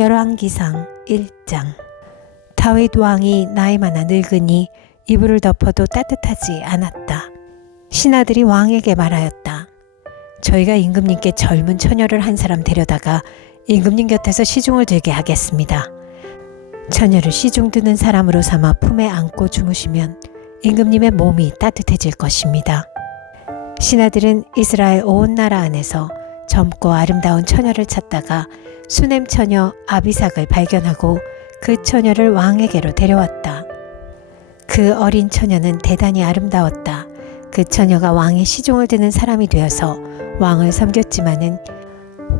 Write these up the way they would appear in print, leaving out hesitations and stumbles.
열왕기상 1장. 다윗 왕이 나이 많아 늙으니 이불을 덮어도 따뜻하지 않았다. 신하들이 왕에게 말하였다. 저희가 임금님께 젊은 처녀를 한 사람 데려다가 임금님 곁에서 시중을 들게 하겠습니다. 처녀를 시중 드는 사람으로 삼아 품에 안고 주무시면 임금님의 몸이 따뜻해질 것입니다. 신하들은 이스라엘 온 나라 안에서 젊고 아름다운 처녀를 찾다가 수넴 처녀 아비삭을 발견하고 그 처녀를 왕에게로 데려왔다. 그 어린 처녀는 대단히 아름다웠다. 그 처녀가 왕의 시중을 드는 사람이 되어서 왕을 섬겼지만은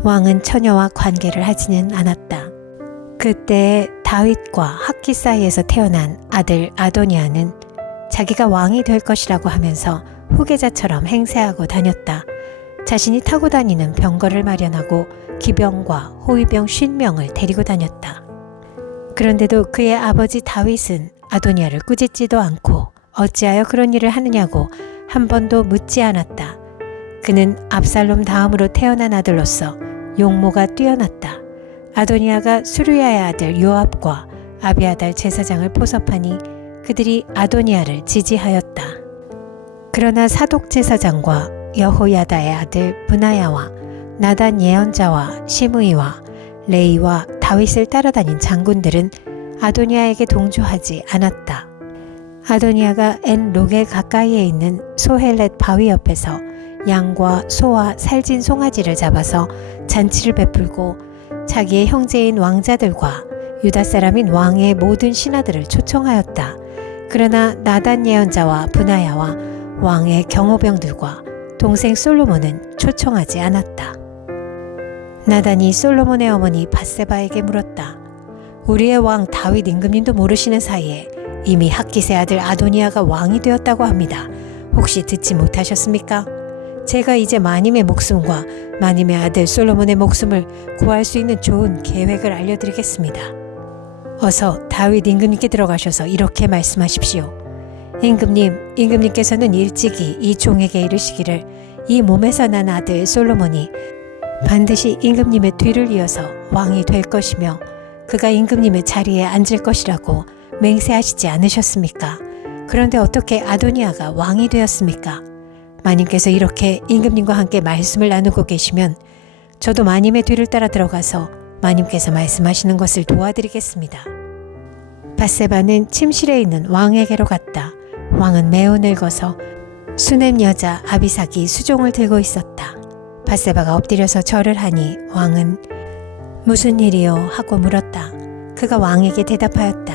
왕은 처녀와 관계를 하지는 않았다. 그때 다윗과 학기 사이에서 태어난 아들 아도니아는 자기가 왕이 될 것이라고 하면서 후계자처럼 행세하고 다녔다. 자신이 타고 다니는 병거를 마련하고 기병과 호위병 50명을 데리고 다녔다. 그런데도 그의 아버지 다윗은 아도니아를 꾸짖지도 않고 어찌하여 그런 일을 하느냐고 한 번도 묻지 않았다. 그는 압살롬 다음으로 태어난 아들로서 용모가 뛰어났다. 아도니아가 수르야의 아들 요압과 아비아달 제사장을 포섭하니 그들이 아도니아를 지지하였다. 그러나 사독 제사장과 여호야다의 아들 브나야와 나단 예언자와 시므이와 레이와 다윗을 따라다닌 장군들은 아도니아에게 동조하지 않았다. 아도니아가 엔 록에 가까이에 있는 소헬렛 바위 옆에서 양과 소와 살진 송아지를 잡아서 잔치를 베풀고 자기의 형제인 왕자들과 유다 사람인 왕의 모든 신하들을 초청하였다. 그러나 나단 예언자와 브나야와 왕의 경호병들과 동생 솔로몬은 초청하지 않았다. 나단이 솔로몬의 어머니 밧세바에게 물었다. 우리의 왕 다윗 임금님도 모르시는 사이에 이미 학깃의 아들 아도니아가 왕이 되었다고 합니다. 혹시 듣지 못하셨습니까? 제가 이제 마님의 목숨과 마님의 아들 솔로몬의 목숨을 구할 수 있는 좋은 계획을 알려드리겠습니다. 어서 다윗 임금님께 들어가셔서 이렇게 말씀하십시오. 임금님께서는 일찍이 이 종에게 이르시기를 이 몸에서 난 아들 솔로몬이 반드시 임금님의 뒤를 이어서 왕이 될 것이며 그가 임금님의 자리에 앉을 것이라고 맹세하시지 않으셨습니까? 그런데 어떻게 아도니아가 왕이 되었습니까? 마님께서 이렇게 임금님과 함께 말씀을 나누고 계시면 저도 마님의 뒤를 따라 들어가서 마님께서 말씀하시는 것을 도와드리겠습니다. 밧세바는 침실에 있는 왕에게로 갔다. 왕은 매우 늙어서 수넴 여자 아비삭이 수종을 들고 있었다. 밧세바가 엎드려서 절을 하니 왕은 무슨 일이요? 하고 물었다. 그가 왕에게 대답하였다.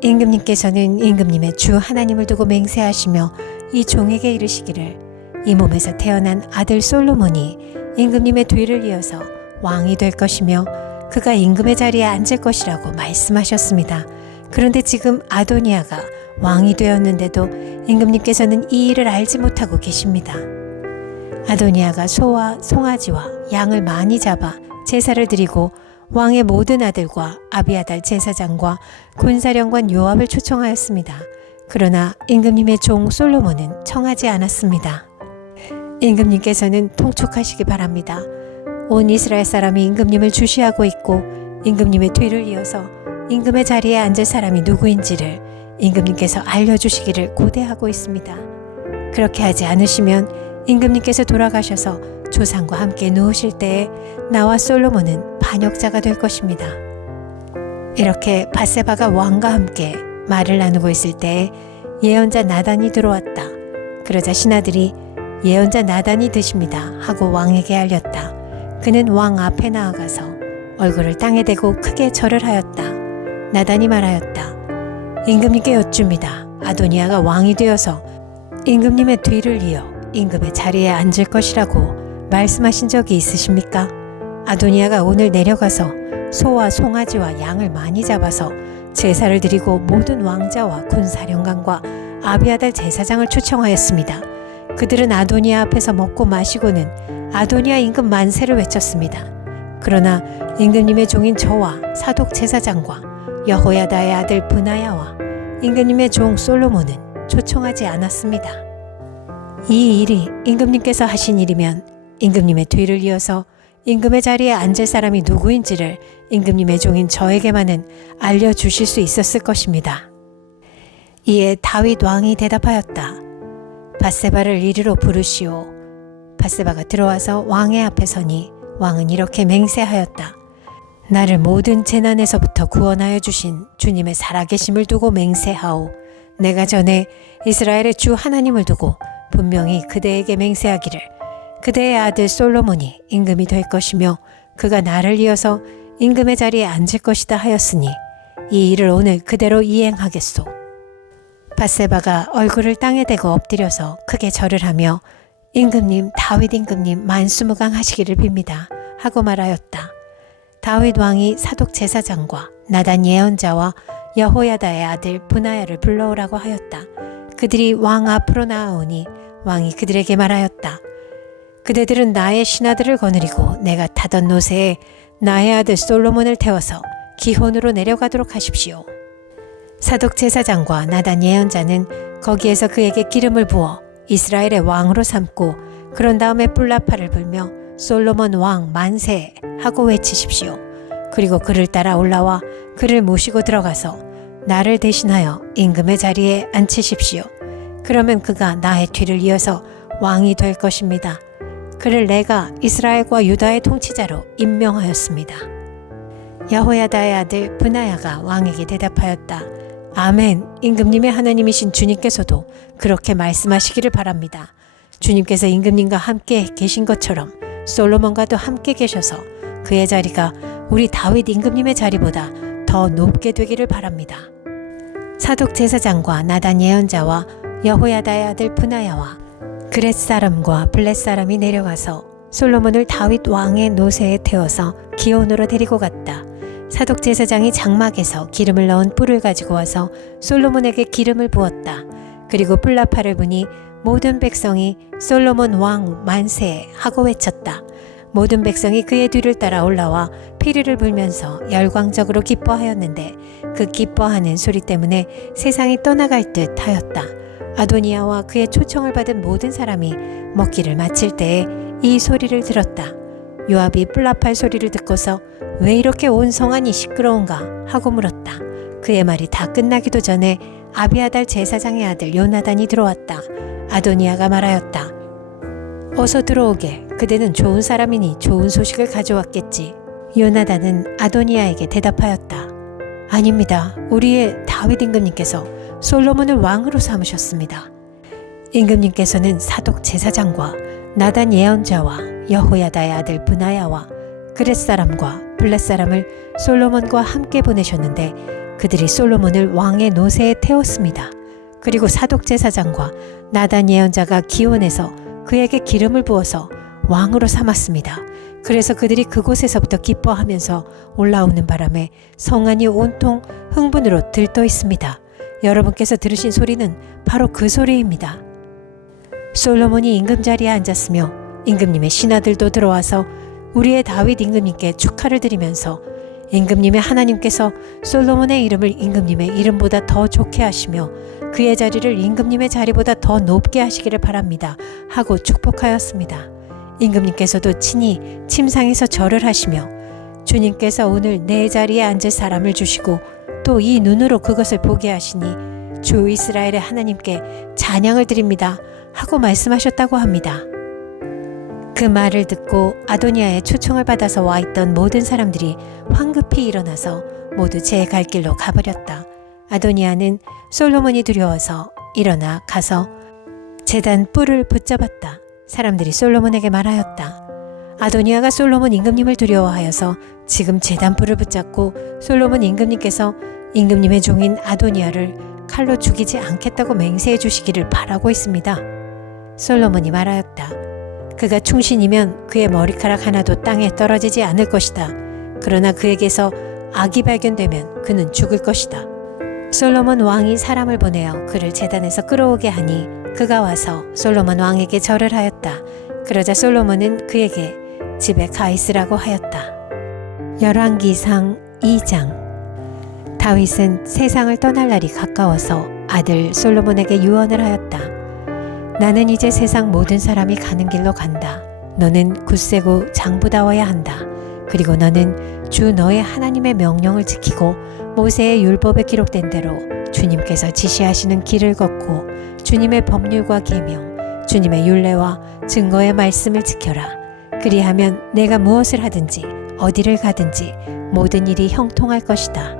임금님께서는 임금님의 주 하나님을 두고 맹세하시며 이 종에게 이르시기를 이 몸에서 태어난 아들 솔로몬이 임금님의 뒤를 이어서 왕이 될 것이며 그가 임금의 자리에 앉을 것이라고 말씀하셨습니다. 그런데 지금 아도니아가 왕이 되었는데도 임금님께서는 이 일을 알지 못하고 계십니다. 아도니아가 소와 송아지와 양을 많이 잡아 제사를 드리고 왕의 모든 아들과 아비아달 제사장과 군사령관 요압을 초청하였습니다. 그러나 임금님의 종 솔로몬은 청하지 않았습니다. 임금님께서는 통촉하시기 바랍니다. 온 이스라엘 사람이 임금님을 주시하고 있고 임금님의 뒤를 이어서 임금의 자리에 앉을 사람이 누구인지를 임금님께서 알려주시기를 고대하고 있습니다. 그렇게 하지 않으시면 임금님께서 돌아가셔서 조상과 함께 누우실 때에 나와 솔로몬은 반역자가 될 것입니다. 이렇게 밧세바가 왕과 함께 말을 나누고 있을 때에 예언자 나단이 들어왔다. 그러자 신하들이 예언자 나단이 드십니다 하고 왕에게 알렸다. 그는 왕 앞에 나아가서 얼굴을 땅에 대고 크게 절을 하였다. 나단이 말하였다. 임금님께 여쭙니다. 아도니아가 왕이 되어서 임금님의 뒤를 이어 임금의 자리에 앉을 것이라고 말씀하신 적이 있으십니까? 아도니아가 오늘 내려가서 소와 송아지와 양을 많이 잡아서 제사를 드리고 모든 왕자와 군사령관과 아비아달 제사장을 초청하였습니다. 그들은 아도니아 앞에서 먹고 마시고는 아도니아 임금 만세를 외쳤습니다. 그러나 임금님의 종인 저와 사독 제사장과 여호야다의 아들 브나야와 임금님의 종 솔로몬은 초청하지 않았습니다. 이 일이 임금님께서 하신 일이면 임금님의 뒤를 이어서 임금의 자리에 앉을 사람이 누구인지를 임금님의 종인 저에게만은 알려주실 수 있었을 것입니다. 이에 다윗 왕이 대답하였다. 밧세바를 이리로 부르시오. 밧세바가 들어와서 왕의 앞에 서니 왕은 이렇게 맹세하였다. 나를 모든 재난에서부터 구원하여 주신 주님의 살아계심을 두고 맹세하오. 내가 전에 이스라엘의 주 하나님을 두고 분명히 그대에게 맹세하기를 그대의 아들 솔로몬이 임금이 될 것이며 그가 나를 이어서 임금의 자리에 앉을 것이다 하였으니 이 일을 오늘 그대로 이행하겠소. 밧세바가 얼굴을 땅에 대고 엎드려서 크게 절을 하며 임금님 다윗 임금님 만수무강하시기를 빕니다 하고 말하였다. 다윗 왕이 사독 제사장과 나단 예언자와 여호야다의 아들 브나야를 불러오라고 하였다. 그들이 왕 앞으로 나아오니 왕이 그들에게 말하였다. 그대들은 나의 신하들을 거느리고 내가 타던 노새에 나의 아들 솔로몬을 태워서 기혼으로 내려가도록 하십시오. 사독 제사장과 나단 예언자는 거기에서 그에게 기름을 부어 이스라엘의 왕으로 삼고 그런 다음에 뿔라파를 불며 솔로몬 왕 만세 하고 외치십시오. 그리고 그를 따라 올라와 그를 모시고 들어가서 나를 대신하여 임금의 자리에 앉히십시오. 그러면 그가 나의 뒤를 이어서 왕이 될 것입니다. 그를 내가 이스라엘과 유다의 통치자로 임명하였습니다. 여호야다의 아들 브나야가 왕에게 대답하였다. 아멘. 임금님의 하나님이신 주님께서도 그렇게 말씀하시기를 바랍니다. 주님께서 임금님과 함께 계신 것처럼 솔로몬과도 함께 계셔서 그의 자리가 우리 다윗 임금님의 자리보다 더 높게 되기를 바랍니다. 사독 제사장과 나단 예언자와 여호야다의 아들 브나야와 그렛 사람과 블렛 사람이 내려가서 솔로몬을 다윗 왕의 노새에 태워서 기온으로 데리고 갔다. 사독 제사장이 장막에서 기름을 넣은 뿔을 가지고 와서 솔로몬에게 기름을 부었다. 그리고 뿔나팔을 부니 모든 백성이 솔로몬 왕 만세 하고 외쳤다. 모든 백성이 그의 뒤를 따라 올라와 피리를 불면서 열광적으로 기뻐하였는데 그 기뻐하는 소리 때문에 세상이 떠나갈 듯 하였다. 아도니아와 그의 초청을 받은 모든 사람이 먹기를 마칠 때에 이 소리를 들었다. 요압이 뿔나팔 소리를 듣고서 왜 이렇게 온 성안이 시끄러운가 하고 물었다. 그의 말이 다 끝나기도 전에 아비아달 제사장의 아들 요나단이 들어왔다. 아도니아가 말하였다. 어서 들어오게. 그대는 좋은 사람이니 좋은 소식을 가져왔겠지. 요나단은 아도니아에게 대답하였다. 아닙니다. 우리의 다윗 임금님께서 솔로몬을 왕으로 삼으셨습니다. 임금님께서는 사독 제사장과 나단 예언자와 여호야다의 아들 브나야와 그렛 사람과 블렛 사람을 솔로몬과 함께 보내셨는데 그들이 솔로몬을 왕의 노새에 태웠습니다. 그리고 사독 제사장과 나단 예언자가 기온에서 그에게 기름을 부어서 왕으로 삼았습니다. 그래서 그들이 그곳에서부터 기뻐하면서 올라오는 바람에 성안이 온통 흥분으로 들떠 있습니다. 여러분께서 들으신 소리는 바로 그 소리입니다. 솔로몬이 임금 자리에 앉았으며 임금님의 신하들도 들어와서 우리의 다윗 임금님께 축하를 드리면서 임금님의 하나님께서 솔로몬의 이름을 임금님의 이름보다 더 좋게 하시며 그의 자리를 임금님의 자리보다 더 높게 하시기를 바랍니다 하고 축복하였습니다. 임금님께서도 친히 침상에서 절을 하시며 주님께서 오늘 내 자리에 앉을 사람을 주시고 또 이 눈으로 그것을 보게 하시니 주 이스라엘의 하나님께 찬양을 드립니다 하고 말씀하셨다고 합니다. 그 말을 듣고 아도니아의 초청을 받아서 와 있던 모든 사람들이 황급히 일어나서 모두 제 갈 길로 가버렸다. 아도니아는 솔로몬이 두려워서 일어나 가서 제단 뿔을 붙잡았다. 사람들이 솔로몬에게 말하였다. 아도니아가 솔로몬 임금님을 두려워하여서 지금 제단 뿔을 붙잡고 솔로몬 임금님께서 임금님의 종인 아도니아를 칼로 죽이지 않겠다고 맹세해 주시기를 바라고 있습니다. 솔로몬이 말하였다. 그가 충신이면 그의 머리카락 하나도 땅에 떨어지지 않을 것이다. 그러나 그에게서 악이 발견되면 그는 죽을 것이다. 솔로몬 왕이 사람을 보내어 그를 제단에서 끌어오게 하니 그가 와서 솔로몬 왕에게 절을 하였다. 그러자 솔로몬은 그에게 집에 가 있으라고 하였다. 열왕기상 2장. 다윗은 세상을 떠날 날이 가까워서 아들 솔로몬에게 유언을 하였다. 나는 이제 세상 모든 사람이 가는 길로 간다. 너는 굳세고 장부다워야 한다. 그리고 너는 주 너의 하나님의 명령을 지키고 모세의 율법에 기록된 대로 주님께서 지시하시는 길을 걷고 주님의 법률과 계명, 주님의 율례와 증거의 말씀을 지켜라. 그리하면 내가 무엇을 하든지 어디를 가든지 모든 일이 형통할 것이다.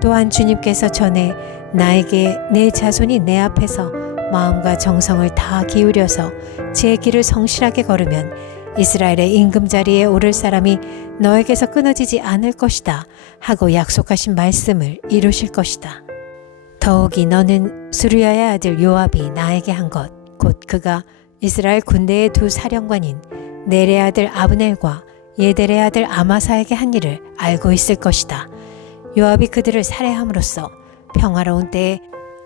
또한 주님께서 전에 나에게 내 자손이 내 앞에서 마음과 정성을 다 기울여서 제 길을 성실하게 걸으면 이스라엘의 임금자리에 오를 사람이 너에게서 끊어지지 않을 것이다 하고 약속하신 말씀을 이루실 것이다. 더욱이 너는 수르야의 아들 요압이 나에게 한 것, 곧 그가 이스라엘 군대의 두 사령관인 네레 아들 아브넬과 예델의 아들 아마사에게 한 일을 알고 있을 것이다. 요압이 그들을 살해함으로써 평화로운 때에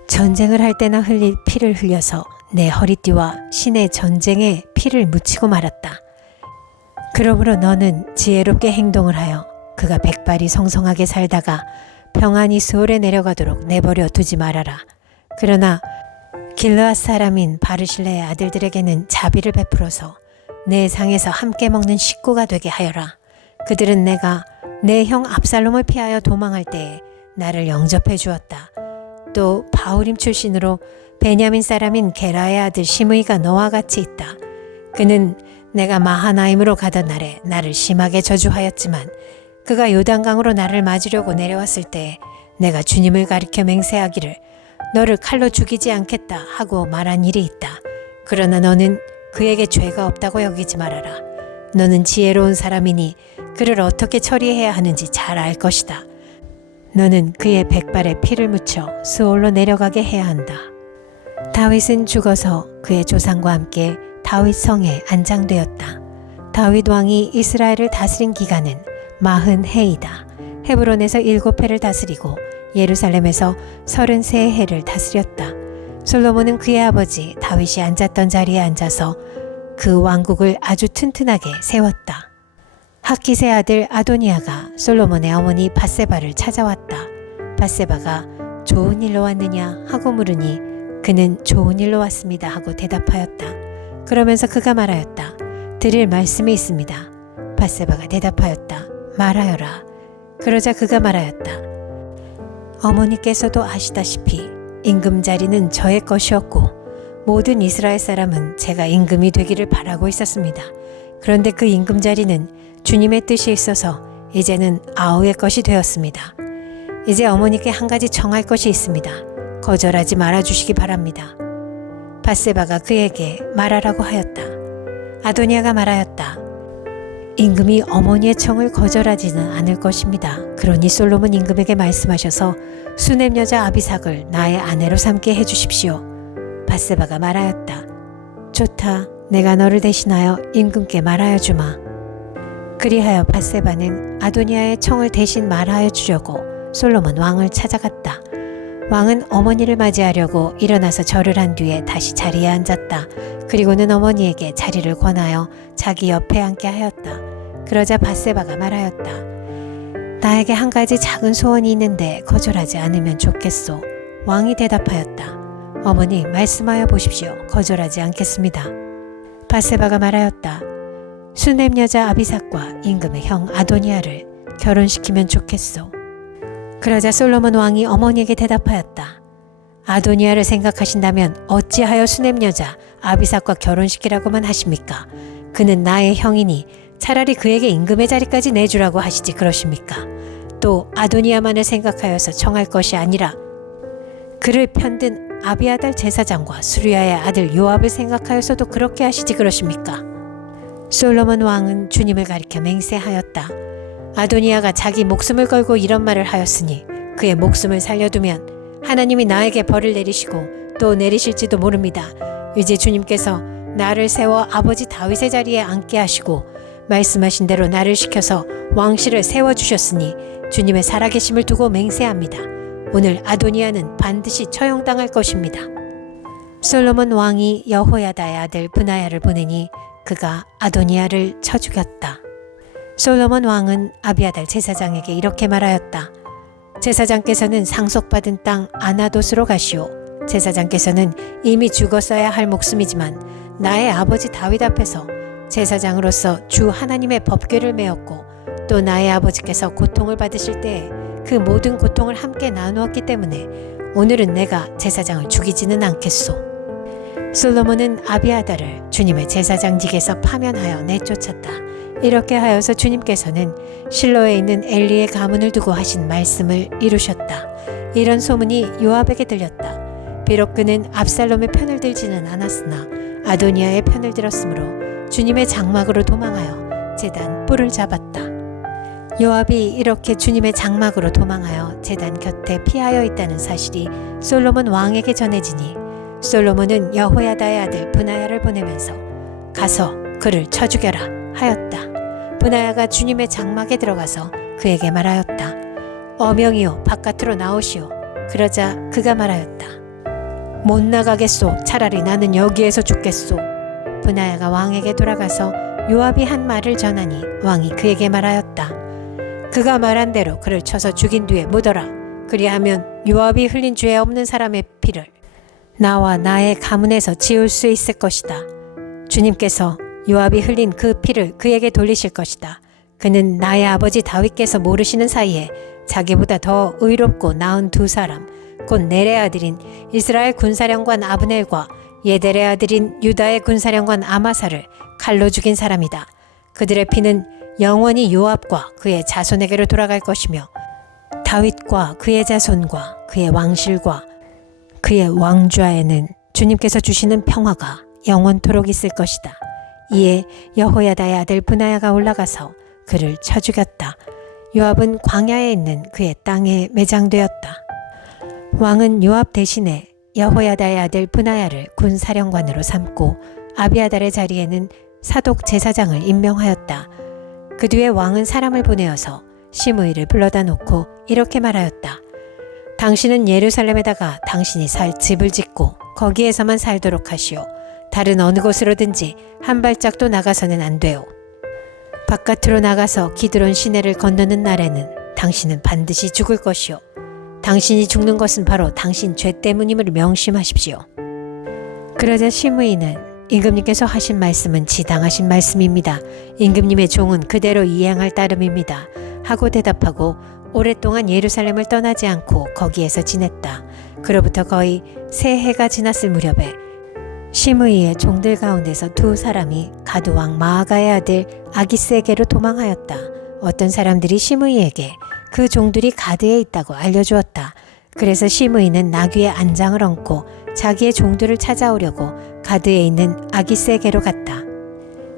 전쟁을 할 때나 흘릴 피를 흘려서 내 허리띠와 신의 전쟁에 피를 묻히고 말았다. 그러므로 너는 지혜롭게 행동을 하여 그가 백발이 성성하게 살다가 평안히 수월에 내려가도록 내버려 두지 말아라. 그러나 길르앗 사람인 바르실레의 아들들에게는 자비를 베풀어서 내 상에서 함께 먹는 식구가 되게 하여라. 그들은 내가 내 형 압살롬을 피하여 도망할 때에 나를 영접해 주었다. 또 바울임 출신으로 베냐민 사람인 게라의 아들 시므이가 너와 같이 있다. 그는 내가 마하나임으로 가던 날에 나를 심하게 저주하였지만 그가 요단강으로 나를 맞으려고 내려왔을 때 내가 주님을 가리켜 맹세하기를 너를 칼로 죽이지 않겠다 하고 말한 일이 있다. 그러나 너는 그에게 죄가 없다고 여기지 말아라. 너는 지혜로운 사람이니 그를 어떻게 처리해야 하는지 잘 알 것이다. 너는 그의 백발에 피를 묻혀 스올로 내려가게 해야 한다. 다윗은 죽어서 그의 조상과 함께 다윗 성에 안장되었다. 다윗 왕이 이스라엘을 다스린 기간은 40해이다. 헤브론에서 7해를 다스리고 예루살렘에서 33해를 다스렸다. 솔로몬은 그의 아버지 다윗이 앉았던 자리에 앉아서 그 왕국을 아주 튼튼하게 세웠다. 핫깃의 아들 아도니아가 솔로몬의 어머니 밧세바를 찾아왔다. 밧세바가 좋은 일로 왔느냐 하고 물으니 그는 좋은 일로 왔습니다 하고 대답하였다. 그러면서 그가 말하였다. 드릴 말씀이 있습니다. 밧세바가 대답하였다. 말하여라. 그러자 그가 말하였다. 어머니께서도 아시다시피 임금 자리는 저의 것이었고 모든 이스라엘 사람은 제가 임금이 되기를 바라고 있었습니다. 그런데 그 임금 자리는 주님의 뜻이 있어서 이제는 아우의 것이 되었습니다. 이제 어머니께 한 가지 청할 것이 있습니다. 거절하지 말아주시기 바랍니다. 밧세바가 그에게 말하라고 하였다. 아도니아가 말하였다. 임금이 어머니의 청을 거절하지는 않을 것입니다. 그러니 솔로몬 임금에게 말씀하셔서 수넴 여자 아비삭을 나의 아내로 삼게 해주십시오. 밧세바가 말하였다. 좋다. 내가 너를 대신하여 임금께 말하여 주마. 그리하여 밧세바는 아도니아의 청을 대신 말하여 주려고 솔로몬 왕을 찾아갔다. 왕은 어머니를 맞이하려고 일어나서 절을 한 뒤에 다시 자리에 앉았다. 그리고는 어머니에게 자리를 권하여 자기 옆에 앉게 하였다. 그러자 밧세바가 말하였다. 나에게 한 가지 작은 소원이 있는데 거절하지 않으면 좋겠소. 왕이 대답하였다. 어머니 말씀하여 보십시오. 거절하지 않겠습니다. 밧세바가 말하였다. 수넴 여자 아비삭과 임금의 형 아도니아를 결혼시키면 좋겠소. 그러자 솔로몬 왕이 어머니에게 대답하였다. 아도니아를 생각하신다면 어찌하여 수넴 여자 아비삭과 결혼시키라고만 하십니까? 그는 나의 형이니 차라리 그에게 임금의 자리까지 내주라고 하시지 그러십니까? 또 아도니아만을 생각하여서 청할 것이 아니라 그를 편든 아비아달 제사장과 수르야의 아들 요압을 생각하여서도 그렇게 하시지 그러십니까? 솔로몬 왕은 주님을 가리켜 맹세하였다. 아도니아가 자기 목숨을 걸고 이런 말을 하였으니 그의 목숨을 살려두면 하나님이 나에게 벌을 내리시고 또 내리실지도 모릅니다. 이제 주님께서 나를 세워 아버지 다윗의 자리에 앉게 하시고 말씀하신 대로 나를 시켜서 왕실을 세워주셨으니 주님의 살아계심을 두고 맹세합니다. 오늘 아도니아는 반드시 처형당할 것입니다. 솔로몬 왕이 여호야다의 아들 브나야를 보내니 그가 아도니아를 쳐 죽였다. 솔로몬 왕은 아비아달 제사장에게 이렇게 말하였다. 제사장께서는 상속받은 땅 아나돗으로 가시오. 제사장께서는 이미 죽었어야 할 목숨이지만 나의 아버지 다윗 앞에서 제사장으로서 주 하나님의 법궤를 메었고 또 나의 아버지께서 고통을 받으실 때에 그 모든 고통을 함께 나누었기 때문에 오늘은 내가 제사장을 죽이지는 않겠소. 솔로몬은 아비아달을 주님의 제사장직에서 파면하여 내쫓았다. 이렇게 하여서 주님께서는 실로에 있는 엘리의 가문을 두고 하신 말씀을 이루셨다. 이런 소문이 요압에게 들렸다. 비록 그는 압살롬의 편을 들지는 않았으나 아도니아의 편을 들었으므로 주님의 장막으로 도망하여 제단 뿔을 잡았다. 요압이 이렇게 주님의 장막으로 도망하여 제단 곁에 피하여 있다는 사실이 솔로몬 왕에게 전해지니 솔로몬은 여호야다의 아들 브나야를 보내면서 가서 그를 쳐 죽여라 하였다. 브나야가 주님의 장막에 들어가서 그에게 말하였다. 어명이요 바깥으로 나오시오. 그러자 그가 말하였다. 못 나가겠소. 차라리 나는 여기에서 죽겠소. 브나야가 왕에게 돌아가서 요압이 한 말을 전하니 왕이 그에게 말하였다. 그가 말한 대로 그를 쳐서 죽인 뒤에 묻어라. 그리하면 요압이 흘린 죄 없는 사람의 피를 나와 나의 가문에서 지울 수 있을 것이다. 주님께서 요압이 흘린 그 피를 그에게 돌리실 것이다. 그는 나의 아버지 다윗께서 모르시는 사이에 자기보다 더 의롭고 나은 두 사람, 곧 넬의 아들인 이스라엘 군사령관 아브넬과 예델의 아들인 유다의 군사령관 아마사를 칼로 죽인 사람이다. 그들의 피는 영원히 요압과 그의 자손에게로 돌아갈 것이며 다윗과 그의 자손과 그의 왕실과 그의 왕좌에는 주님께서 주시는 평화가 영원토록 있을 것이다. 이에 여호야다의 아들 브나야가 올라가서 그를 쳐 죽였다. 요압은 광야에 있는 그의 땅에 매장되었다. 왕은 요압 대신에 여호야다의 아들 브나야를 군사령관으로 삼고 아비아달의 자리에는 사독 제사장을 임명하였다. 그 뒤에 왕은 사람을 보내어서 시므이를 불러다 놓고 이렇게 말하였다. 당신은 예루살렘에다가 당신이 살 집을 짓고 거기에서만 살도록 하시오. 다른 어느 곳으로든지 한 발짝도 나가서는 안 돼요. 바깥으로 나가서 기드론 시내를 건너는 날에는 당신은 반드시 죽을 것이오. 당신이 죽는 것은 바로 당신 죄 때문임을 명심하십시오. 그러자 시므이는 임금님께서 하신 말씀은 지당하신 말씀입니다. 임금님의 종은 그대로 이행할 따름입니다. 하고 대답하고 오랫동안 예루살렘을 떠나지 않고 거기에서 지냈다. 그로부터 거의 세 해가 지났을 무렵에 시므이의 종들 가운데서 두 사람이 가드왕 마아가의 아들 아기스에게로 도망하였다. 어떤 사람들이 시므이에게 그 종들이 가드에 있다고 알려주었다. 그래서 시므이는 나귀의 안장을 얹고 자기의 종들을 찾아오려고 가드에 있는 아기스에게로 갔다.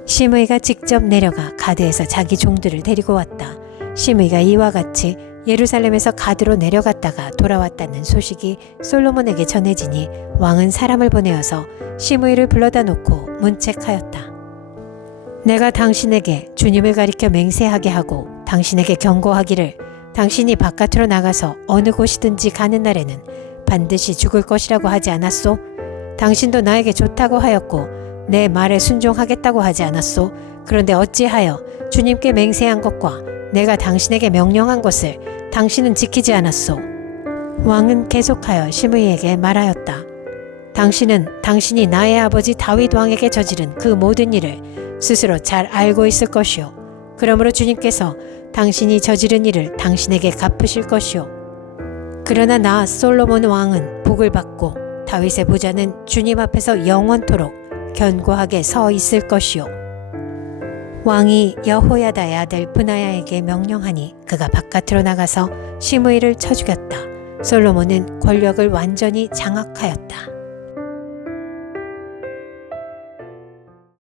시므이가 직접 내려가 가드에서 자기 종들을 데리고 왔다. 시므이가 이와 같이 예루살렘에서 가드로 내려갔다가 돌아왔다는 소식이 솔로몬에게 전해지니 왕은 사람을 보내어서 시므이를 불러다 놓고 문책하였다. 내가 당신에게 주님을 가리켜 맹세하게 하고 당신에게 경고하기를 당신이 바깥으로 나가서 어느 곳이든지 가는 날에는 반드시 죽을 것이라고 하지 않았소? 당신도 나에게 좋다고 하였고 내 말에 순종하겠다고 하지 않았소? 그런데 어찌하여 주님께 맹세한 것과 내가 당신에게 명령한 것을 당신은 지키지 않았소? 왕은 계속하여 시므이에게 말하였다. 당신은 당신이 나의 아버지 다윗 왕에게 저지른 그 모든 일을 스스로 잘 알고 있을 것이오. 그러므로 주님께서 당신이 저지른 일을 당신에게 갚으실 것이오. 그러나 나 솔로몬 왕은 복을 받고 다윗의 부자는 주님 앞에서 영원토록 견고하게 서 있을 것이오. 왕이 여호야다의 아들 브나야에게 명령하니 그가 바깥으로 나가서 시므이를 쳐 죽였다. 솔로몬은 권력을 완전히 장악하였다.